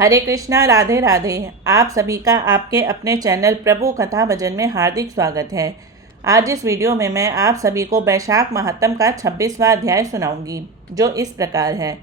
हरे कृष्णा, राधे राधे। आप सभी का आपके अपने चैनल प्रभु कथा भजन में हार्दिक स्वागत है। आज इस वीडियो में मैं आप सभी को वैशाख महात्म का 26वां अध्याय सुनाऊंगी, जो इस प्रकार है।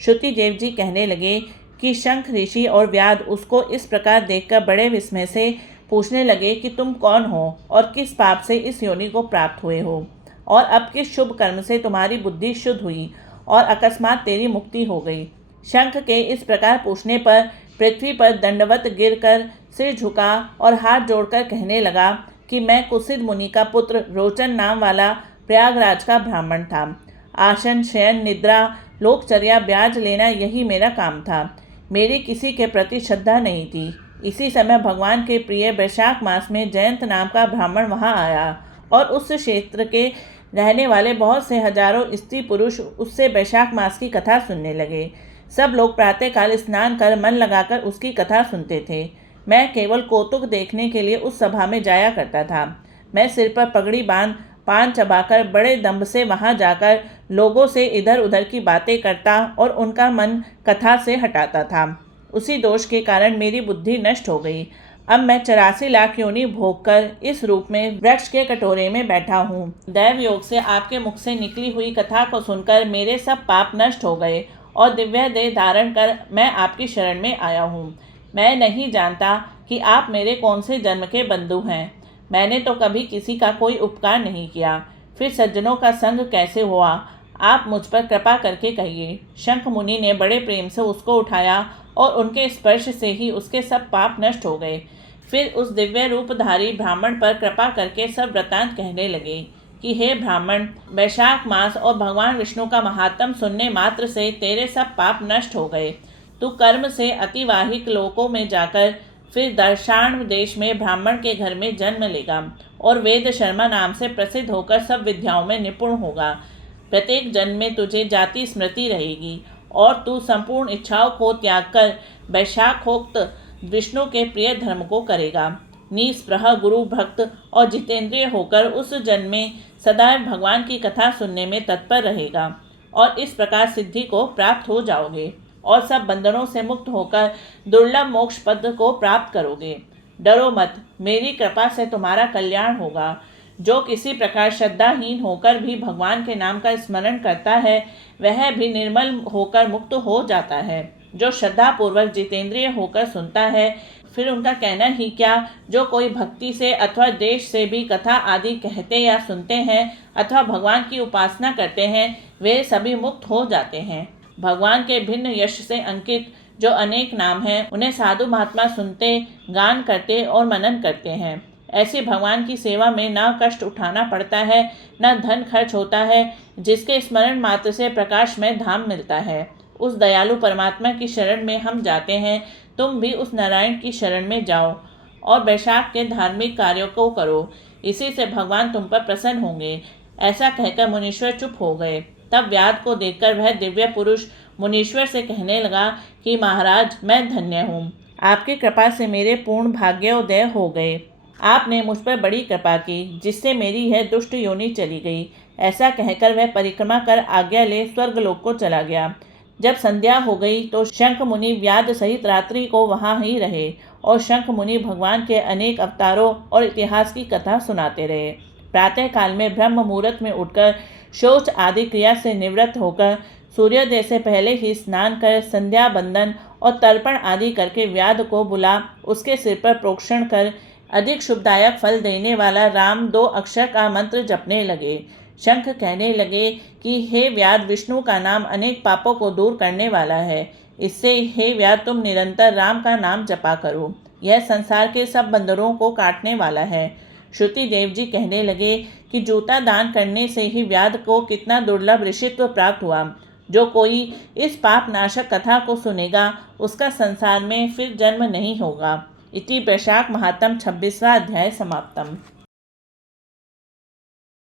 श्रुति देव जी कहने लगे कि शंख ऋषि और व्याध उसको इस प्रकार देखकर बड़े विस्मय से पूछने लगे कि तुम कौन हो और किस पाप से इस योनि को प्राप्त हुए हो, और अब किस शुभ कर्म से तुम्हारी बुद्धि शुद्ध हुई और अकस्मात तेरी मुक्ति हो गई। शंख के इस प्रकार पूछने पर पृथ्वी पर दंडवत गिरकर सिर झुका और हाथ जोड़कर कहने लगा कि मैं कुसिद मुनि का पुत्र रोचन नाम वाला प्रयागराज का ब्राह्मण था। आसन, शयन, निद्रा, लोकचर्या, ब्याज लेना यही मेरा काम था। मेरी किसी के प्रति श्रद्धा नहीं थी। इसी समय भगवान के प्रिय वैशाख मास में जयंत नाम का ब्राह्मण वहाँ आया और उस क्षेत्र के रहने वाले बहुत से हजारों स्त्री पुरुष उससे वैशाख मास की कथा सुनने लगे। सब लोग प्रातःकाल स्नान कर मन लगाकर उसकी कथा सुनते थे। मैं केवल कौतुक देखने के लिए उस सभा में जाया करता था। मैं सिर पर पगड़ी बांध पान चबाकर बड़े दम्भ से वहां जाकर लोगों से इधर उधर की बातें करता और उनका मन कथा से हटाता था। उसी दोष के कारण मेरी बुद्धि नष्ट हो गई। अब मैं 84 लाख योनि भोग कर इस रूप में वृक्ष के कटोरे में बैठा हूँ। दैव योग से आपके मुख से निकली हुई कथा को सुनकर मेरे सब पाप नष्ट हो गए और दिव्य देह धारण कर मैं आपकी शरण में आया हूँ। मैं नहीं जानता कि आप मेरे कौन से जन्म के बंधु हैं। मैंने तो कभी किसी का कोई उपकार नहीं किया, फिर सज्जनों का संग कैसे हुआ, आप मुझ पर कृपा करके कहिए। शंख मुनि ने बड़े प्रेम से उसको उठाया और उनके स्पर्श से ही उसके सब पाप नष्ट हो गए। फिर उस दिव्य रूपधारी ब्राह्मण पर कृपा करके सब वृतांत कहने लगे कि हे ब्राह्मण, वैशाख मास और भगवान विष्णु का महात्म सुनने मात्र से तेरे सब पाप नष्ट हो गए। तू कर्म से अतिवाहिक लोकों में जाकर फिर दर्शान देश में ब्राह्मण के घर में जन्म लेगा और वेद शर्मा नाम से प्रसिद्ध होकर सब विद्याओं में निपुण होगा। प्रत्येक जन्म में तुझे जाति स्मृति रहेगी और तू संपूर्ण इच्छाओं को त्याग कर वैशाखोक्त विष्णु के प्रिय धर्म को करेगा। निस्पृह गुरु भक्त और जितेंद्रिय होकर उस जन्म में सदैव भगवान की कथा सुनने में तत्पर रहेगा और इस प्रकार सिद्धि को प्राप्त हो जाओगे और सब बंधनों से मुक्त होकर दुर्लभ मोक्ष पद को प्राप्त करोगे। डरो मत, मेरी कृपा से तुम्हारा कल्याण होगा। जो किसी प्रकार श्रद्धाहीन होकर भी भगवान के नाम का स्मरण करता है, वह भी निर्मल होकर मुक्त हो जाता है। जो श्रद्धापूर्वक जितेंद्रिय होकर सुनता है, फिर उनका कहना ही क्या, जो कोई भक्ति से अथवा देश से भी कथा आदि कहते या सुनते हैं अथवा भगवान की उपासना करते हैं, वे सभी मुक्त हो जाते हैं। भगवान के भिन्न यश से अंकित जो अनेक नाम हैं, उन्हें साधु महात्मा सुनते, गान करते और मनन करते हैं। ऐसे भगवान की सेवा में ना कष्ट उठाना पड़ता है, ना धन खर्च होता है, जिसके स्मरण मात्र से प्रकाशमय धाम मिलता है। उस दयालु परमात्मा की शरण में हम जाते हैं। तुम भी उस नारायण की शरण में जाओ और वैशाख के धार्मिक कार्यों को करो। इसी से भगवान तुम पर प्रसन्न होंगे। ऐसा कहकर मुनीश्वर चुप हो गए। तब व्याध को देखकर वह दिव्य पुरुष मुनीश्वर से कहने लगा कि महाराज, मैं धन्य हूँ। आपकी कृपा से मेरे पूर्ण भाग्योदय हो गए। आपने मुझ पर बड़ी कृपा की, जिससे मेरी यह दुष्ट योनि चली गई। ऐसा कहकर वह परिक्रमा कर आज्ञा ले स्वर्गलोक को चला गया। जब संध्या हो गई तो शंख मुनि व्याध सहित रात्रि को वहाँ ही रहे और शंख मुनि भगवान के अनेक अवतारों और इतिहास की कथा सुनाते रहे। प्रातःकाल में ब्रह्म मुहूर्त में उठकर शौच आदि क्रिया से निवृत्त होकर सूर्योदय से पहले ही स्नान कर संध्या बंदन और तर्पण आदि करके व्याध को बुला उसके सिर पर प्रोक्षण कर अधिक शुभदायक फल देने वाला राम 2 अक्षर का मंत्र जपने लगे। शंख कहने लगे कि हे व्याध, विष्णु का नाम अनेक पापों को दूर करने वाला है। इससे हे व्याध, तुम निरंतर राम का नाम जपा करो। यह संसार के सब बंदरों को काटने वाला है। श्रुति देव जी कहने लगे कि जूता दान करने से ही व्याध को कितना दुर्लभ ऋषित्व प्राप्त हुआ। जो कोई इस पाप नाशक कथा को सुनेगा, उसका संसार में फिर जन्म नहीं होगा। इति वैशाख महात्म 26वां अध्याय समाप्तम।